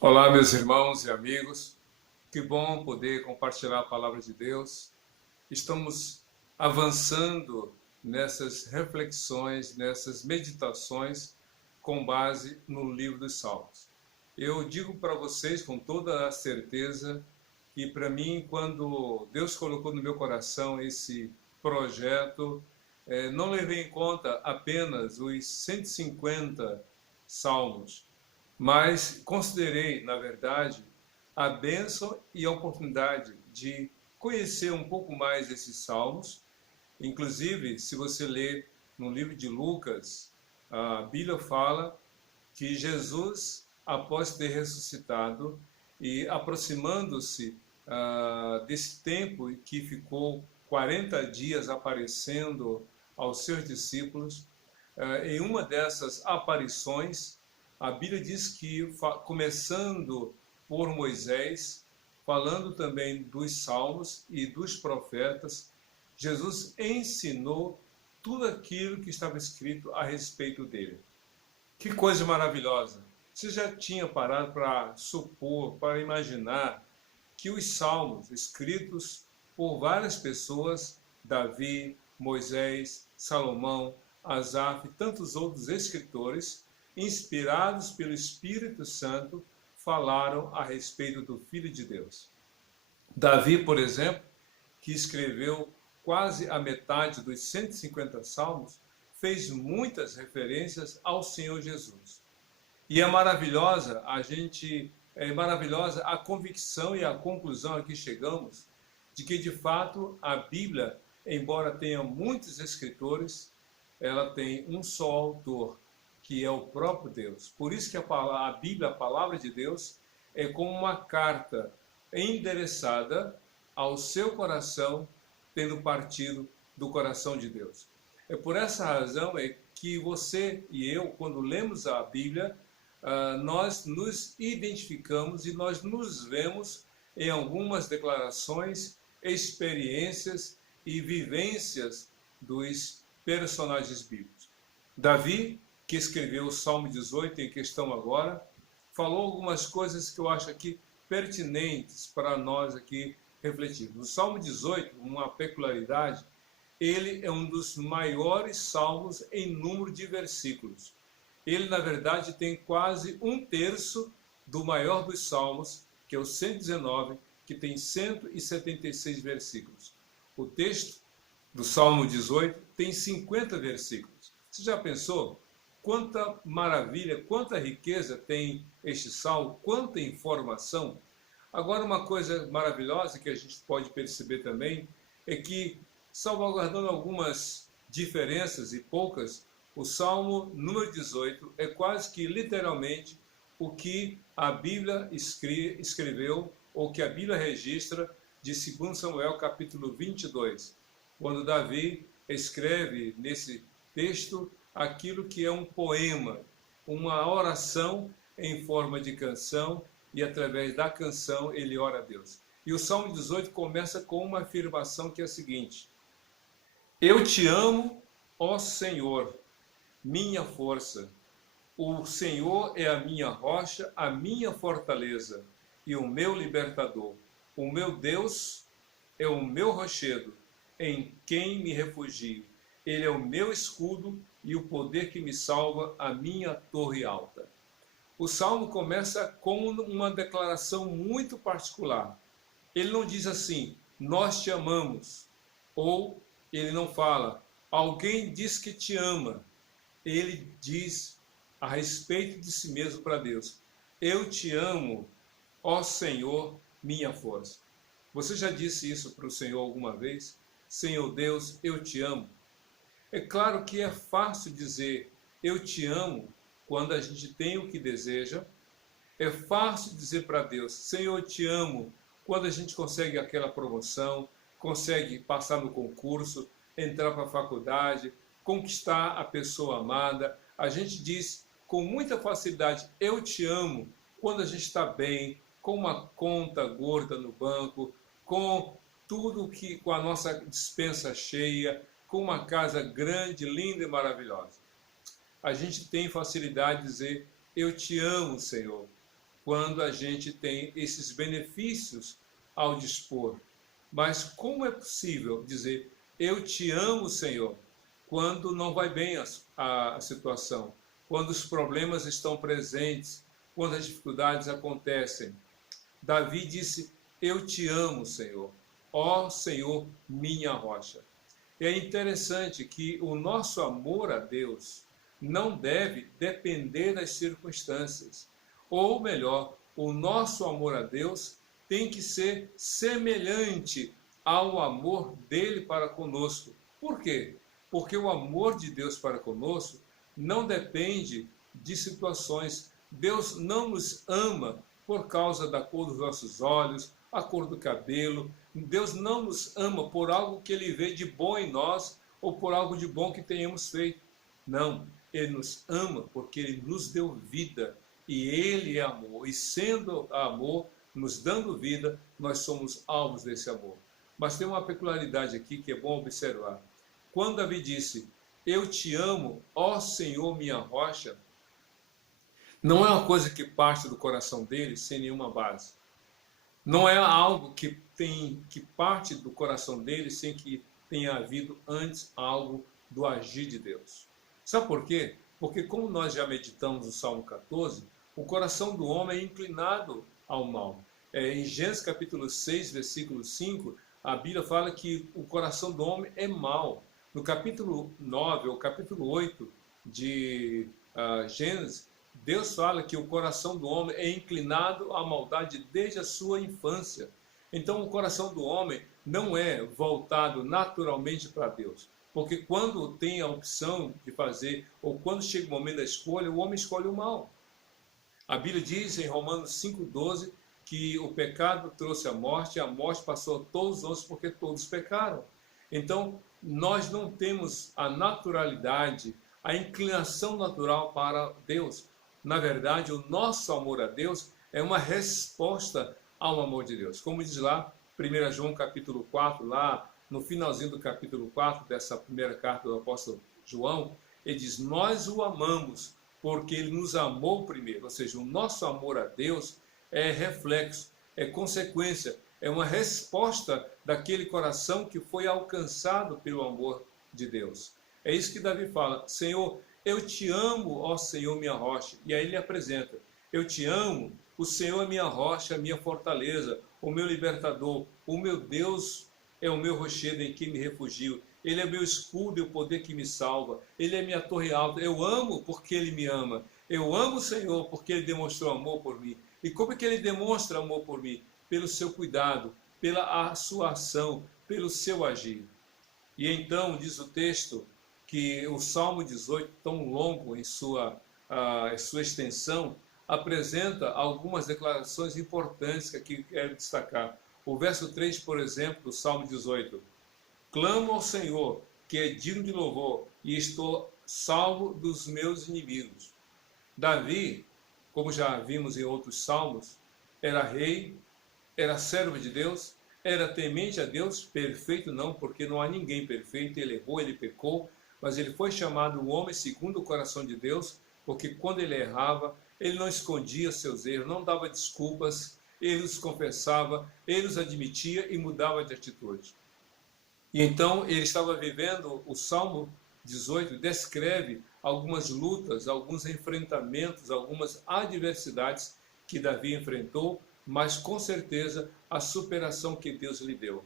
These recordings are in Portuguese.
Olá, meus irmãos e amigos. Que bom poder compartilhar a palavra de Deus. Estamos avançando nessas reflexões, nessas meditações com base no livro dos Salmos. Eu digo para vocês com toda a certeza que para mim, quando Deus colocou no meu coração esse projeto, não levei em conta apenas os 150 salmos, mas considerei, na verdade, a bênção e a oportunidade de conhecer um pouco mais esses salmos. Inclusive, se você ler no livro de Lucas, a Bíblia fala que Jesus, após ter ressuscitado e aproximando-se desse tempo que ficou 40 dias aparecendo aos seus discípulos, em uma dessas aparições, a Bíblia diz que, começando por Moisés, falando também dos salmos e dos profetas, Jesus ensinou tudo aquilo que estava escrito a respeito dele. Que coisa maravilhosa! Você já tinha parado para supor, para imaginar que os salmos escritos por várias pessoas, Davi, Moisés, Salomão, Asaf e tantos outros escritores, inspirados pelo Espírito Santo, falaram a respeito do Filho de Deus. Davi, por exemplo, que escreveu quase a metade dos 150 salmos, fez muitas referências ao Senhor Jesus. E é maravilhosa a convicção e a conclusão a que chegamos de que, de fato, a Bíblia, embora tenha muitos escritores, ela tem um só autor, que é o próprio Deus. Por isso que a Bíblia, a palavra de Deus, é como uma carta endereçada ao seu coração, tendo partido do coração de Deus. É por essa razão que você e eu, quando lemos a Bíblia, nós nos identificamos e nós nos vemos em algumas declarações, experiências e vivências dos personagens bíblicos. Davi, que escreveu o Salmo 18 em questão agora, falou algumas coisas que eu acho aqui pertinentes para nós aqui refletirmos. O Salmo 18, uma peculiaridade, ele é um dos maiores salmos em número de versículos. Ele, na verdade, tem quase um terço do maior dos salmos, que é o 119, que tem 176 versículos. O texto do Salmo 18 tem 50 versículos. Você já pensou quanta maravilha, quanta riqueza tem este salmo, quanta informação? Agora, uma coisa maravilhosa que a gente pode perceber também é que, salvaguardando algumas diferenças e poucas, o Salmo número 18 é quase que literalmente o que a Bíblia escreveu, ou que a Bíblia registra, de 2 Samuel capítulo 22, quando Davi escreve nesse texto aquilo que é um poema, uma oração em forma de canção, e através da canção ele ora a Deus. E o Salmo 18 começa com uma afirmação que é a seguinte: Eu te amo, ó Senhor, minha força. O Senhor é a minha rocha, a minha fortaleza e o meu libertador. O meu Deus é o meu rochedo, em quem me refugio. Ele é o meu escudo e o poder que me salva, a minha torre alta. O Salmo começa com uma declaração muito particular. Ele não diz assim, nós te amamos, ou ele não fala, alguém diz que te ama. Ele diz a respeito de si mesmo para Deus, eu te amo, ó Senhor, minha força. Você já disse isso para o Senhor alguma vez? Senhor Deus, eu te amo. É claro que é fácil dizer eu te amo quando a gente tem o que deseja. É fácil dizer para Deus, Senhor, eu te amo, quando a gente consegue aquela promoção, consegue passar no concurso, entrar para a faculdade, conquistar a pessoa amada. A gente diz com muita facilidade, eu te amo, quando a gente está bem, com uma conta gorda no banco, com tudo que, com a nossa despensa cheia, com uma casa grande, linda e maravilhosa. A gente tem facilidade de dizer, eu te amo, Senhor, quando a gente tem esses benefícios ao dispor. Mas como é possível dizer, eu te amo, Senhor, quando não vai bem a situação, quando os problemas estão presentes, quando as dificuldades acontecem? Davi disse, eu te amo, Senhor, ó Senhor, minha rocha. E é interessante que o nosso amor a Deus não deve depender das circunstâncias. Ou melhor, o nosso amor a Deus tem que ser semelhante ao amor dele para conosco. Por quê? Porque o amor de Deus para conosco não depende de situações. Deus não nos ama por causa da cor dos nossos olhos, a cor do cabelo. Deus não nos ama por algo que ele vê de bom em nós ou por algo de bom que tenhamos feito. Não, ele nos ama porque ele nos deu vida e ele é amor. E sendo amor, nos dando vida, nós somos alvos desse amor. Mas tem uma peculiaridade aqui que é bom observar. Quando Davi disse, eu te amo, ó Senhor, minha rocha, não é uma coisa que parte do coração dele sem nenhuma base. Não é algo que parte do coração dele sem que tenha havido antes algo do agir de Deus. Sabe por quê? Porque como nós já meditamos no Salmo 14, o coração do homem é inclinado ao mal. Em Gênesis capítulo 6, versículo 5, a Bíblia fala que o coração do homem é mau. No capítulo 9, ou capítulo 8 de Gênesis, Deus fala que o coração do homem é inclinado à maldade desde a sua infância. Então o coração do homem não é voltado naturalmente para Deus. Porque quando tem a opção de fazer, ou quando chega o momento da escolha, o homem escolhe o mal. A Bíblia diz em Romanos 5,12 que o pecado trouxe a morte passou a todos os outros porque todos pecaram. Então, nós não temos a naturalidade, a inclinação natural para Deus. Na verdade, o nosso amor a Deus é uma resposta ao amor de Deus. Como diz lá, 1 João capítulo 4, lá no finalzinho do capítulo 4 dessa primeira carta do apóstolo João, ele diz, nós o amamos porque ele nos amou primeiro. Ou seja, o nosso amor a Deus é reflexo, é consequência, é uma resposta daquele coração que foi alcançado pelo amor de Deus. É isso que Davi fala, Senhor, eu te amo, ó Senhor, minha rocha. E aí ele apresenta, eu te amo, o Senhor é minha rocha, minha fortaleza, o meu libertador, o meu Deus é o meu rochedo em que me refugio. Ele é meu escudo e o poder que me salva. Ele é minha torre alta. Eu amo porque ele me ama. Eu amo o Senhor porque ele demonstrou amor por mim. E como é que ele demonstra amor por mim? Pelo seu cuidado, pela sua ação, pelo seu agir. E então diz o texto que o Salmo 18, tão longo em sua extensão, apresenta algumas declarações importantes que aqui quero destacar. O verso 3, por exemplo, do Salmo 18. Clamo ao Senhor, que é digno de louvor, e estou salvo dos meus inimigos. Davi, como já vimos em outros salmos, era rei, era servo de Deus, era temente a Deus, perfeito não, porque não há ninguém perfeito, ele errou, ele pecou, mas ele foi chamado o homem segundo o coração de Deus, porque quando ele errava, ele não escondia seus erros, não dava desculpas, ele os confessava, ele os admitia e mudava de atitude. E então ele estava vivendo, o Salmo 18 descreve algumas lutas, alguns enfrentamentos, algumas adversidades que Davi enfrentou, mas com certeza a superação que Deus lhe deu.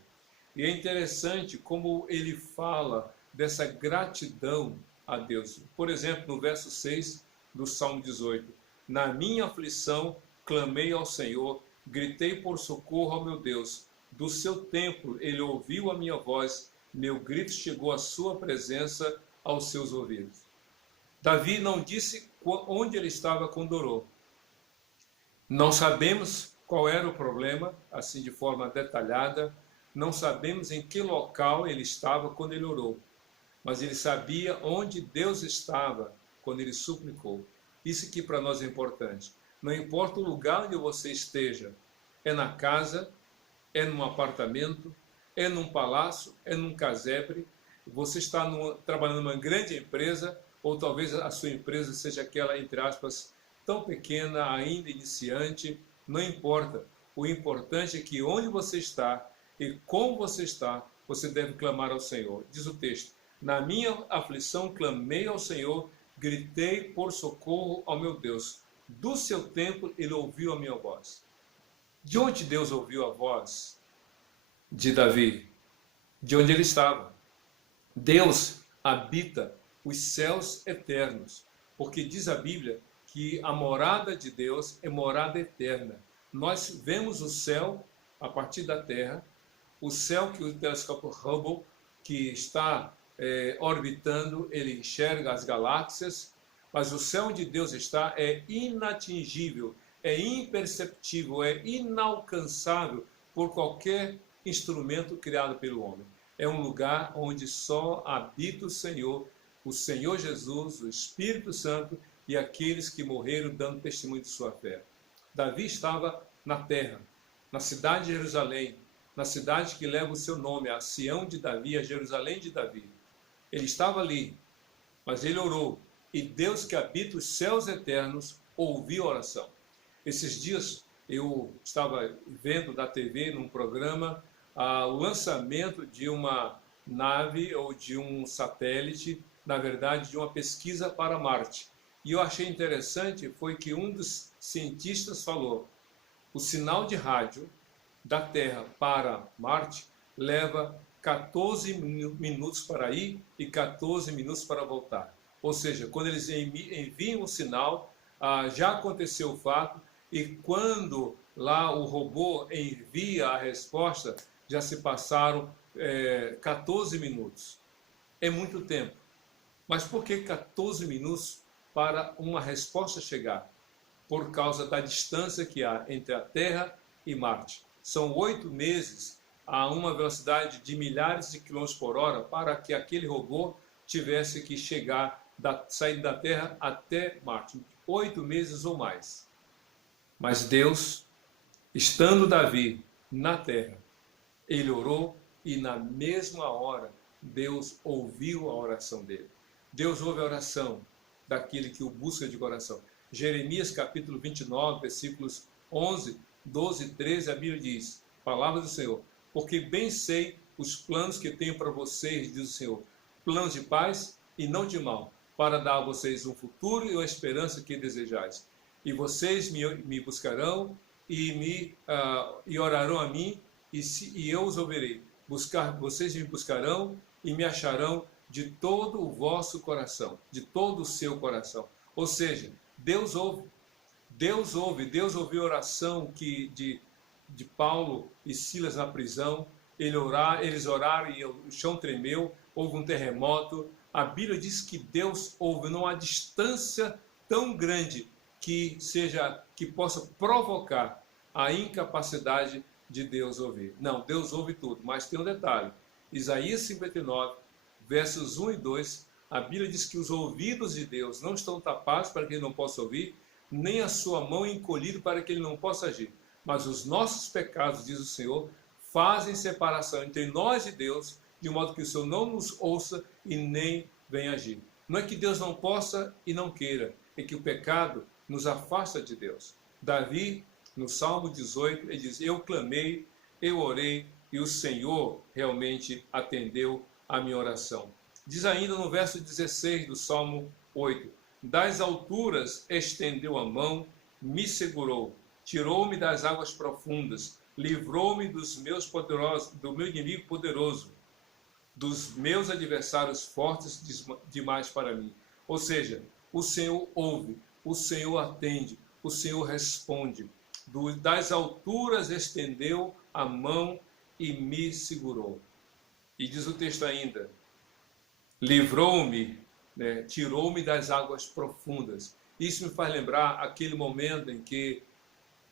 E é interessante como ele fala dessa gratidão a Deus. Por exemplo, no verso 6 do Salmo 18, na minha aflição clamei ao Senhor, gritei por socorro ao meu Deus. Do seu templo ele ouviu a minha voz, meu grito chegou à sua presença, aos seus ouvidos. Davi não disse onde ele estava quando orou. Não sabemos qual era o problema, assim de forma detalhada, não sabemos em que local ele estava quando ele orou, mas ele sabia onde Deus estava quando ele suplicou. Isso que para nós é importante. Não importa o lugar onde você esteja, é na casa, é num apartamento, é num palácio, é num casebre, você está trabalhando numa grande empresa, ou talvez a sua empresa seja aquela, entre aspas, tão pequena, ainda iniciante, não importa. O importante é que onde você está e como você está, você deve clamar ao Senhor. Diz o texto: na minha aflição clamei ao Senhor, gritei por socorro ao meu Deus. Do seu templo ele ouviu a minha voz. De onde Deus ouviu a voz de Davi? De onde ele estava. Deus habita os céus eternos, porque diz a Bíblia que a morada de Deus é morada eterna. Nós vemos o céu a partir da terra, o céu que o telescópio Hubble, que está orbitando, ele enxerga as galáxias, mas o céu onde Deus está é inatingível, é imperceptível, é inalcançável por qualquer instrumento criado pelo homem. É um lugar onde só habita o Senhor Jesus, o Espírito Santo e aqueles que morreram dando testemunho de sua fé. Davi estava na terra, na cidade de Jerusalém, na cidade que leva o seu nome, a Sião de Davi, a Jerusalém de Davi. Ele estava ali, mas ele orou, e Deus que habita os céus eternos ouviu a oração. Esses dias eu estava vendo da TV, num programa, o lançamento de uma nave ou de um satélite, na verdade, de uma pesquisa para Marte. E eu achei interessante foi que um dos cientistas falou: o sinal de rádio da Terra para Marte leva 14 minutos para ir e 14 minutos para voltar. Ou seja, quando eles enviam o sinal, já aconteceu o fato, e quando lá o robô envia a resposta, já se passaram 14 minutos. É muito tempo. Mas por que 14 minutos para uma resposta chegar? Por causa da distância que há entre a Terra e Marte. São 8 meses a uma velocidade de milhares de quilômetros por hora para que aquele robô tivesse que sair da Terra até Marte. 8 meses ou mais. Mas Deus, estando Davi na terra, ele orou e na mesma hora Deus ouviu a oração dele. Deus ouve a oração daquele que o busca de coração. Jeremias capítulo 29, versículos 11, 12 e 13, a Bíblia diz, palavra do Senhor: porque bem sei os planos que tenho para vocês, diz o Senhor, planos de paz e não de mal, para dar a vocês um futuro e uma esperança que desejais. E vocês me buscarão e orarão a mim, e eu os ouvirei. Vocês me buscarão e me acharão de todo o vosso coração, de todo o seu coração. Ou seja, Deus ouve. Deus ouviu a oração de Paulo e Silas na prisão. Eles oraram e o chão tremeu, houve um terremoto. A Bíblia diz que Deus ouve, não há distância tão grande que possa provocar a incapacidade de Deus ouvir. Não, Deus ouve tudo, mas tem um detalhe. Isaías 59, versos 1 e 2, a Bíblia diz que os ouvidos de Deus não estão tapados para que ele não possa ouvir, nem a sua mão encolhida para que ele não possa agir. Mas os nossos pecados, diz o Senhor, fazem separação entre nós e Deus, de modo que o Senhor não nos ouça e nem venha agir. Não é que Deus não possa e não queira, é que o pecado nos afasta de Deus. Davi, no Salmo 18, ele diz: eu clamei, eu orei, e o Senhor realmente atendeu a minha oração. Diz ainda no verso 16 do Salmo 8: das alturas estendeu a mão, me segurou, tirou-me das águas profundas, livrou-me do meu inimigo poderoso, dos meus adversários fortes demais para mim. Ou seja, o Senhor ouve, o Senhor atende, o Senhor responde. Das alturas estendeu a mão e me segurou. E diz o texto ainda: livrou-me, tirou-me das águas profundas. Isso me faz lembrar aquele momento em que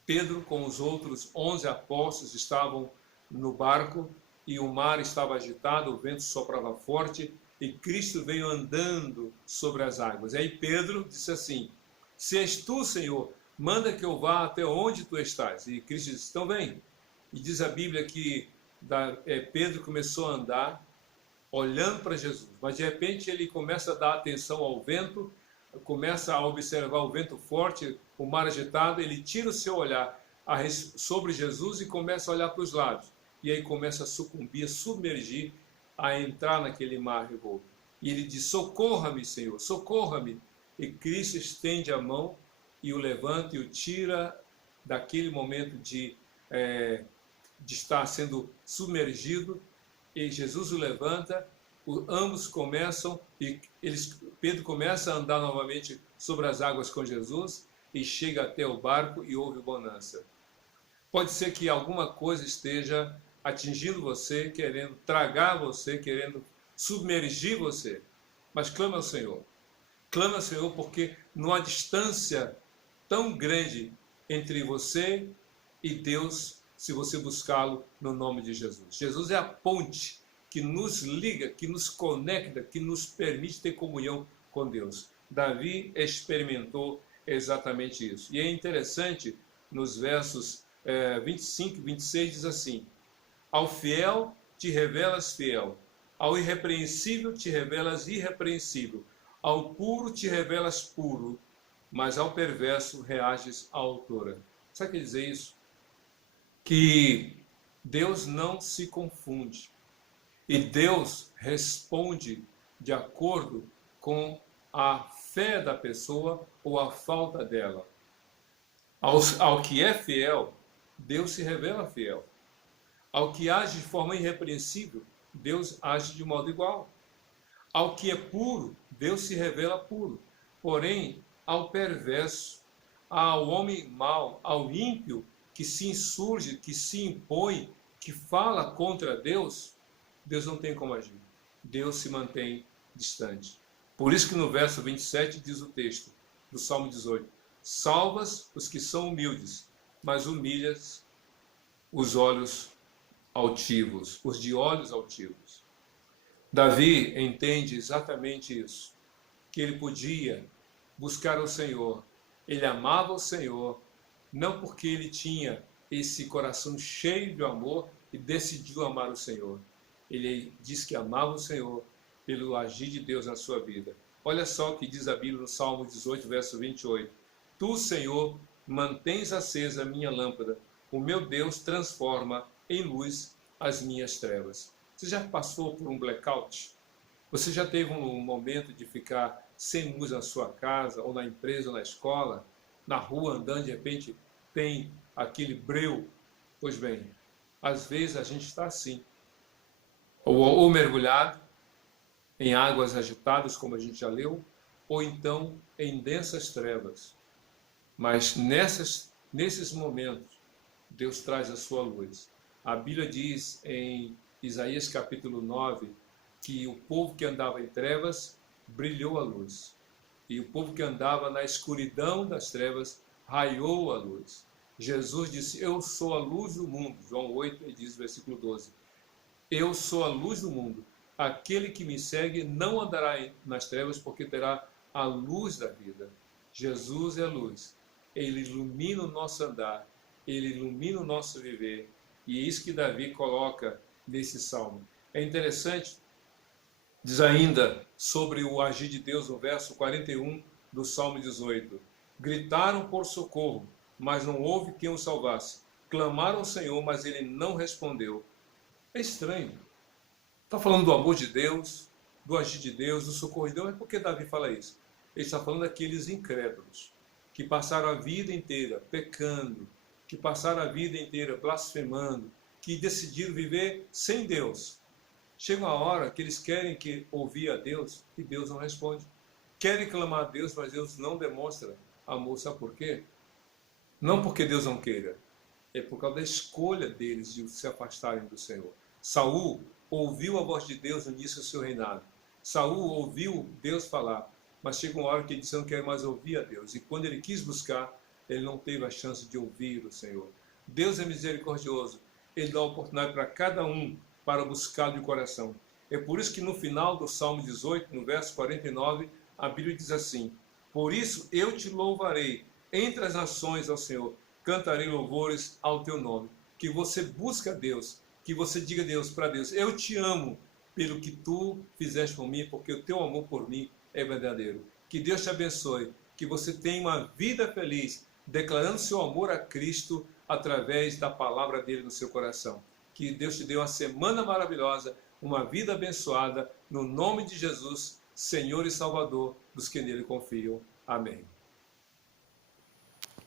Pedro, com os outros 11 apóstolos, estavam no barco e o mar estava agitado, o vento soprava forte e Cristo veio andando sobre as águas. Aí Pedro disse assim: se és tu, Senhor, manda que eu vá até onde tu estás. E Cristo disse: então vem. E diz a Bíblia que Pedro começou a andar olhando para Jesus, mas de repente ele começa a dar atenção ao vento, começa a observar o vento forte, o mar agitado, ele tira o seu olhar sobre Jesus e começa a olhar para os lados. E aí começa a sucumbir, a submergir, a entrar naquele mar revolto. E ele diz: socorra-me, Senhor, socorra-me. E Cristo estende a mão e o levanta e o tira daquele momento de estar sendo submergido. E Jesus o levanta, ambos começam, e Pedro começa a andar novamente sobre as águas com Jesus e chega até o barco e houve bonança. Pode ser que alguma coisa esteja atingindo você, querendo tragar você, querendo submergir você, mas clama ao Senhor. Clama ao Senhor, porque não há distância tão grande entre você e Deus se você buscá-lo no nome de Jesus. Jesus é a ponte que nos liga, que nos conecta, que nos permite ter comunhão com Deus. Davi experimentou exatamente isso. E é interessante, nos versos 25 e 26 diz assim: ao fiel te revelas fiel, ao irrepreensível te revelas irrepreensível, ao puro te revelas puro, mas ao perverso reages à altura. Sabe o que quer dizer isso? Que Deus não se confunde. E Deus responde de acordo com a fé da pessoa ou a falta dela. Ao que é fiel, Deus se revela fiel. Ao que age de forma irrepreensível, Deus age de modo igual. Ao que é puro, Deus se revela puro. Porém, ao perverso, ao homem mau, ao ímpio, que se insurge, que se impõe, que fala contra Deus, Deus não tem como agir. Deus se mantém distante. Por isso que no verso 27 diz o texto do Salmo 18: salvas os que são humildes, mas humilhas os olhos altivos, os de olhos altivos. Davi entende exatamente isso, que ele podia buscar o Senhor, ele amava o Senhor, não porque ele tinha esse coração cheio de amor e decidiu amar o Senhor. Ele diz que amava o Senhor pelo agir de Deus na sua vida. Olha só o que diz a Bíblia no Salmo 18, verso 28. Tu, Senhor, mantens acesa a minha lâmpada, o meu Deus transforma em luz as minhas trevas. Você já passou por um blackout? Você já teve um momento de ficar sem luz na sua casa, ou na empresa, ou na escola, na rua andando, de repente tem aquele breu? Pois bem, às vezes a gente está assim, ou mergulhado em águas agitadas, como a gente já leu, ou então em densas trevas. Mas nesses momentos, Deus traz a sua luz. A Bíblia diz em Isaías capítulo 9, que o povo que andava em trevas brilhou a luz. E o povo que andava na escuridão das trevas raiou a luz. Jesus disse: eu sou a luz do mundo. João 8, ele diz, versículo 12. Eu sou a luz do mundo. Aquele que me segue não andará nas trevas, porque terá a luz da vida. Jesus é a luz. Ele ilumina o nosso andar. Ele ilumina o nosso viver. E é isso que Davi coloca nesse salmo. É interessante, diz ainda sobre o agir de Deus no verso 41 do Salmo 18. Gritaram por socorro, mas não houve quem o salvasse. Clamaram ao Senhor, mas ele não respondeu. É estranho. Está falando do amor de Deus, do agir de Deus, do socorro de Deus. Mas por que Davi fala isso? Ele está falando daqueles incrédulos que passaram a vida inteira pecando, que passaram a vida inteira blasfemando, que decidiram viver sem Deus. Chega uma hora que eles querem ouvir a Deus e Deus não responde. Querem clamar a Deus, mas Deus não demonstra amor. Sabe por quê? Não porque Deus não queira, é por causa da escolha deles de se afastarem do Senhor. Saul ouviu a voz de Deus no início do seu reinado. Saul ouviu Deus falar, mas chega uma hora que ele disse: eu não quero mais ouvir a Deus. E quando ele quis buscar, ele não teve a chance de ouvir o Senhor. Deus é misericordioso. Ele dá a oportunidade para cada um para buscar de coração. É por isso que no final do Salmo 18, no verso 49, a Bíblia diz assim: por isso eu te louvarei entre as nações ao Senhor, cantarei louvores ao teu nome. Que você busque a Deus, que você diga a Deus, para Deus: eu te amo pelo que tu fizeste por mim, porque o teu amor por mim é verdadeiro. Que Deus te abençoe, que você tenha uma vida feliz, declarando seu amor a Cristo através da palavra dele no seu coração. Que Deus te dê uma semana maravilhosa, uma vida abençoada, no nome de Jesus, Senhor e Salvador dos que nele confiam. Amém.